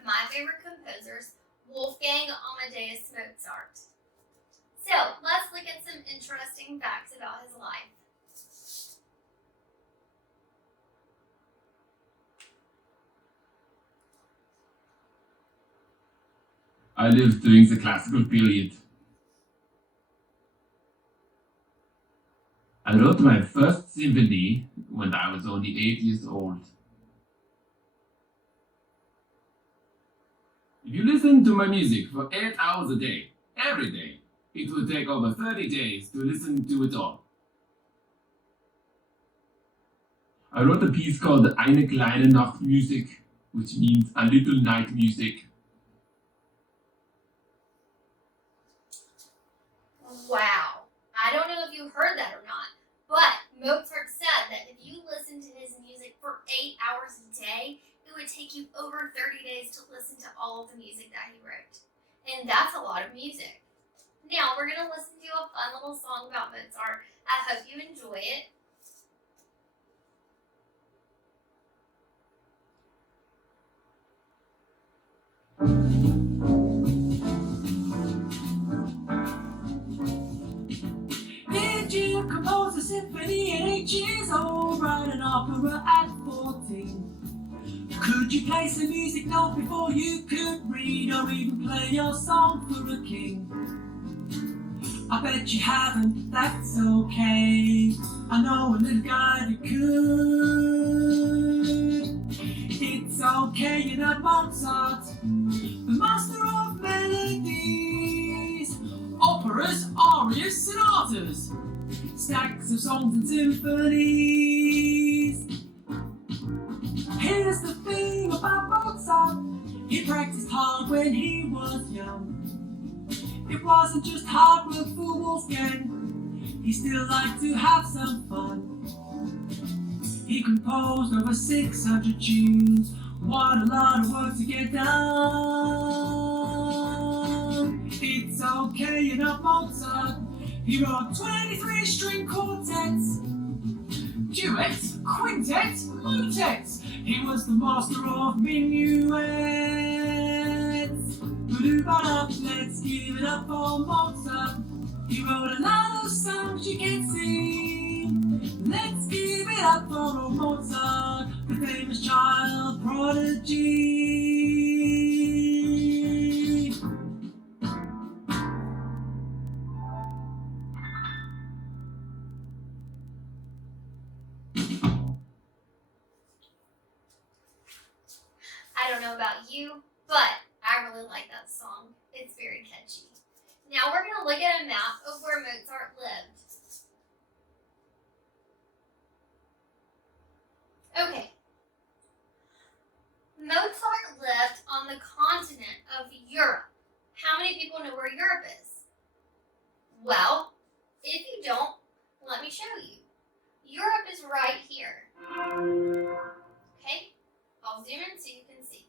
of my favorite composers, Wolfgang Amadeus Mozart. So, let's look at some interesting facts about his life. I lived during the classical period. I wrote my first symphony when I was only 8 years old. If you listen to my music for 8 hours a day, every day, it will take over 30 days to listen to it all. I wrote a piece called Eine kleine Nachtmusik, which means a little night music. Wow, I don't know if you heard that or not, but Mozart said that if you listen to his music for 8 hours a day, it would take you over 30 days to listen to all of the music that he wrote. And that's a lot of music. Now, we're going to listen to a fun little song about Mozart. I hope you enjoy it. Did you compose a symphony at 8 years old? Write an opera at 14? Could you play some music note before you could read, or even play your song for a king? I bet you haven't, that's okay. I know a little guy that could. It's okay, you're not Mozart, the master of melodies. Operas, arias, sonatas, stacks of songs and symphonies. Here's the thing about Mozart, he practiced hard when he was young. It wasn't just hard work for Wolfgang, he still liked to have some fun. He composed over 600 tunes, what a lot of work to get done. It's okay, you're not Mozart, he wrote 23 string quartets, duets, quintets, motets. He was the master of minuets. Let's give it up for Mozart. He wrote a lot of songs you can sing. Let's give it up for old Mozart, the famous child prodigy. I don't know about you, but I really like that song. It's very catchy. Now we're going to look at a map of where Mozart lived. Okay. Mozart lived on the continent of Europe. How many people know where Europe is? Well, if you don't, let me show you. Europe is right here. Okay? I'll zoom in so you can see.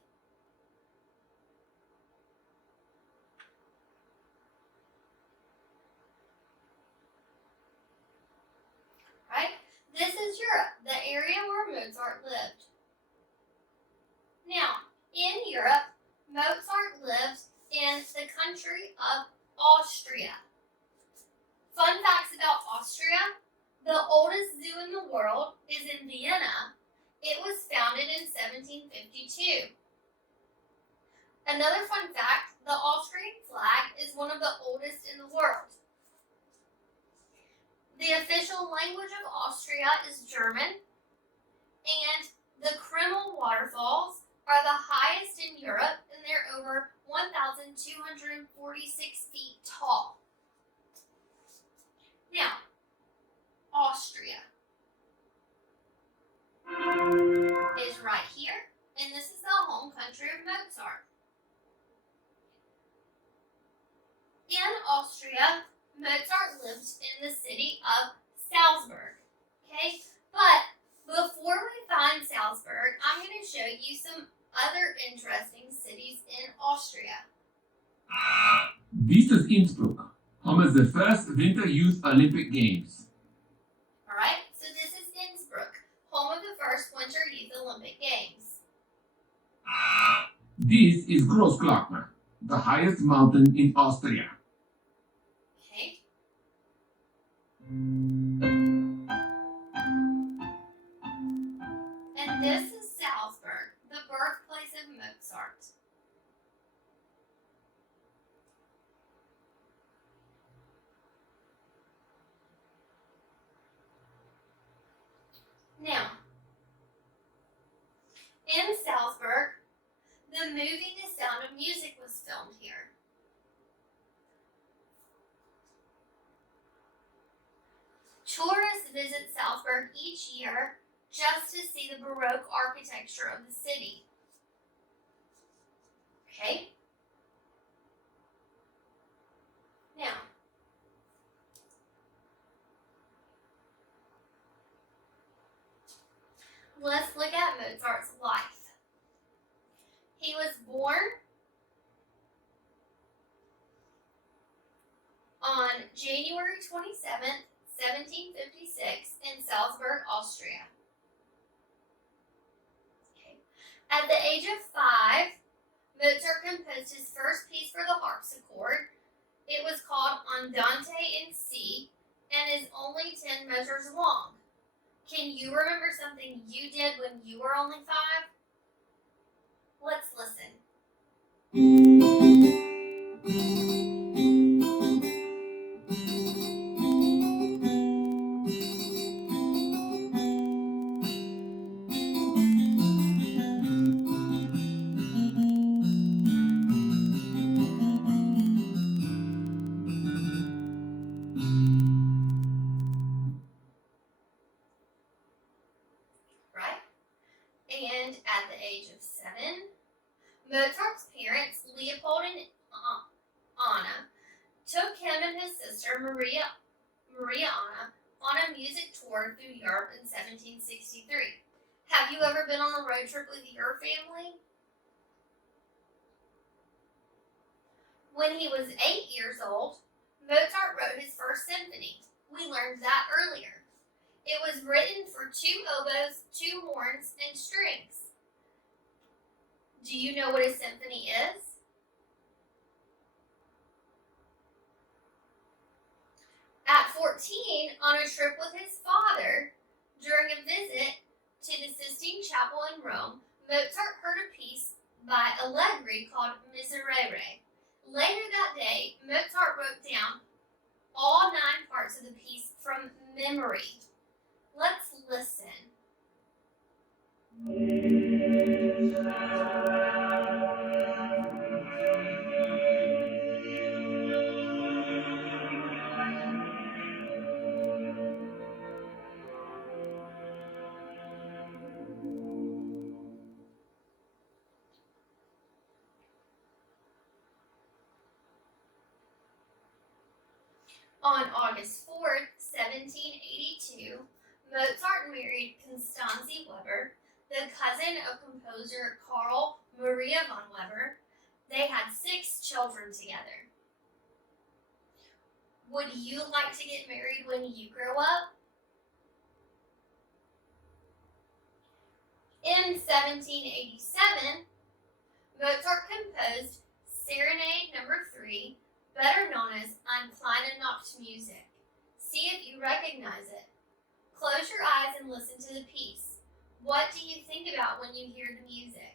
Right? This is Europe, the area where Mozart lived. Now, in Europe, Mozart lived in the country of Austria. Fun facts about Austria: the oldest zoo in the world is in Vienna. It was founded in 1752. Another fun fact, the Austrian flag is one of the oldest in the world. The official language of Austria is German, and the Kreml waterfalls are the highest in Europe, and they're over 1,246 feet tall. Now, Austria is right here, and this is the home country of Mozart. In Austria, Mozart lived in the city of Salzburg. Okay, but before we find Salzburg, I'm going to show you some other interesting cities in Austria. This is Innsbruck, home of the first Winter Youth Olympic Games. Alright, so this is Innsbruck, home of the first Winter Youth Olympic Games. This is Großglockner, the highest mountain in Austria. Okay. And this is Salzburg, the birthplace of Mozart. Now, in Salzburg, the movie The Sound of Music was filmed here. Tourists visit Salzburg each year just to see the Baroque architecture of the city. Okay? Now, let's look at Mozart's life. He was born on January 27th, 1756 in Salzburg, Austria. Okay. At the age of 5, Mozart composed his first piece for the harpsichord. It was called Andante in C and is only 10 measures long. Can you remember something you did when you were only 5? Let's listen. Right? And at the age of 7, Mozart's parents, Leopold and Anna, took him and his sister, Maria Anna, on a music tour through Europe in 1763. Have you ever been on a road trip with your family? When he was 8 years old, Mozart wrote his first symphony. We learned that earlier. It was written for 2 oboes, 2 horns, and strings. Do you know what a symphony is? At 14, on a trip with his father, during a visit to the Sistine Chapel in Rome, Mozart heard a piece by Allegri called Miserere. Later that day, Mozart wrote down all 9 parts of the piece from memory. Let's listen. On August 4th, 1782, Mozart married Constanze Weber, the cousin of composer Karl Maria von Weber. They had 6 children together. Would you like to get married when you grow up? In 1787, Mozart composed Serenade No. 3, better known as Ein kleine Nachtmusik. See if you recognize it. Close your eyes and listen to the piece. What do you think about when you hear the music?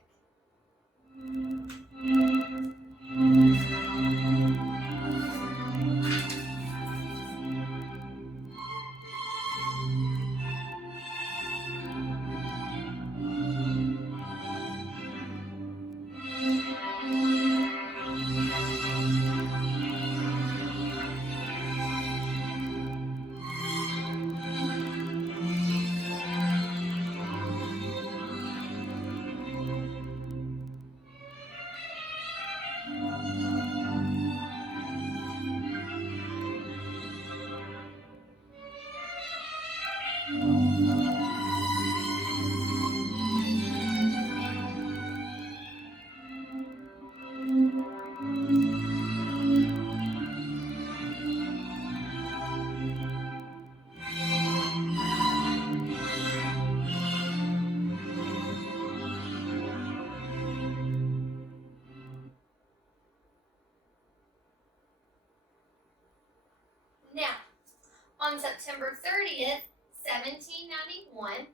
On September 30th, 1791,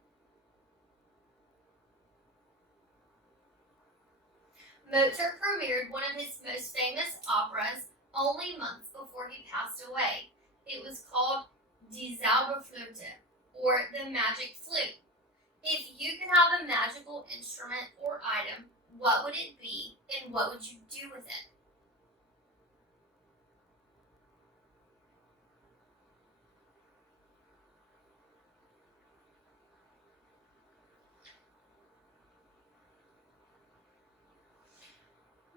Mozart premiered one of his most famous operas only months before he passed away. It was called Die Zauberflöte, or the Magic Flute. If you could have a magical instrument or item, what would it be, and what would you do with it?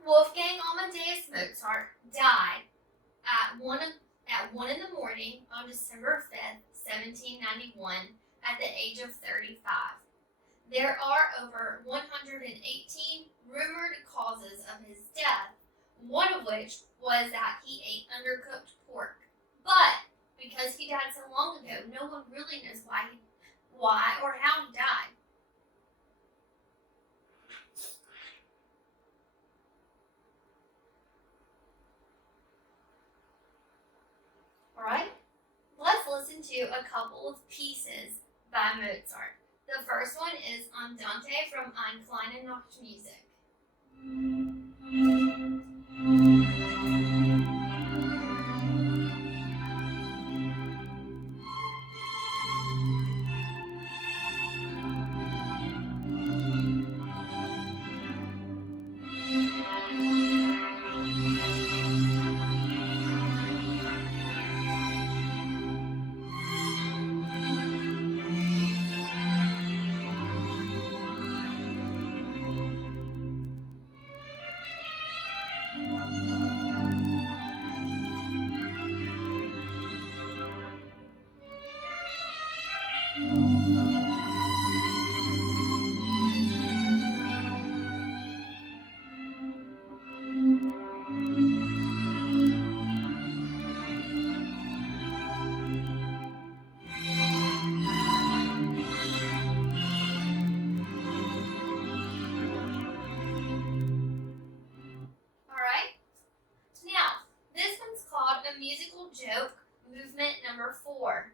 Wolfgang Amadeus Mozart died at 1 in the morning on December 5th, 1791, at the age of 35. There are over 118 rumored causes of his death, one of which was that he ate undercooked pork. But because he died so long ago, no one really knows why or how he died. Alright, let's listen to a couple of pieces by Mozart. The first one is Andante from Ein kleine Nachtmusik. Musical joke, movement number 4.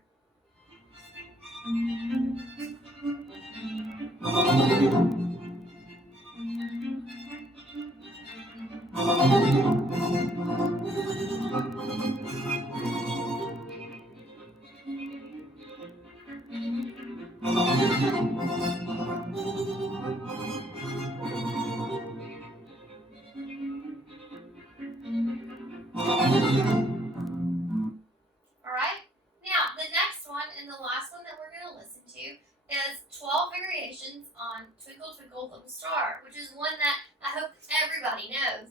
Is 12 variations on Twinkle Twinkle Little Star, which is one that I hope everybody knows.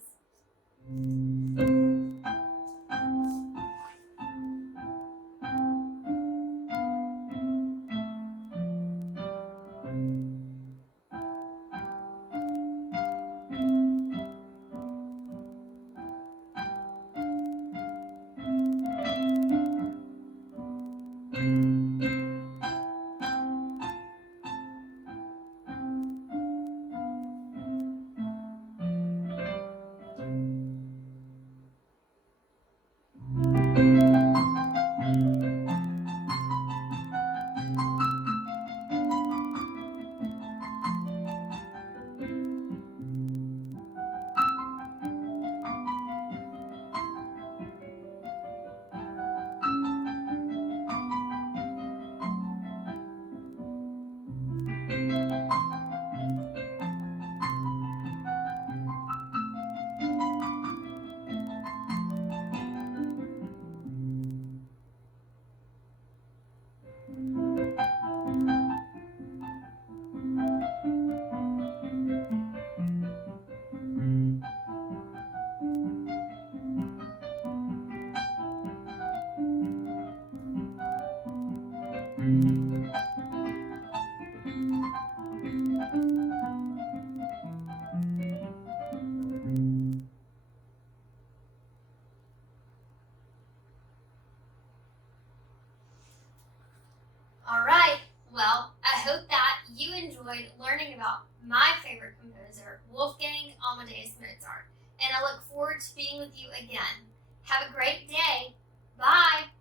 Alright, well, I hope that you enjoyed learning about my favorite composer, Wolfgang Amadeus Mozart, and I look forward to being with you again. Have a great day. Bye!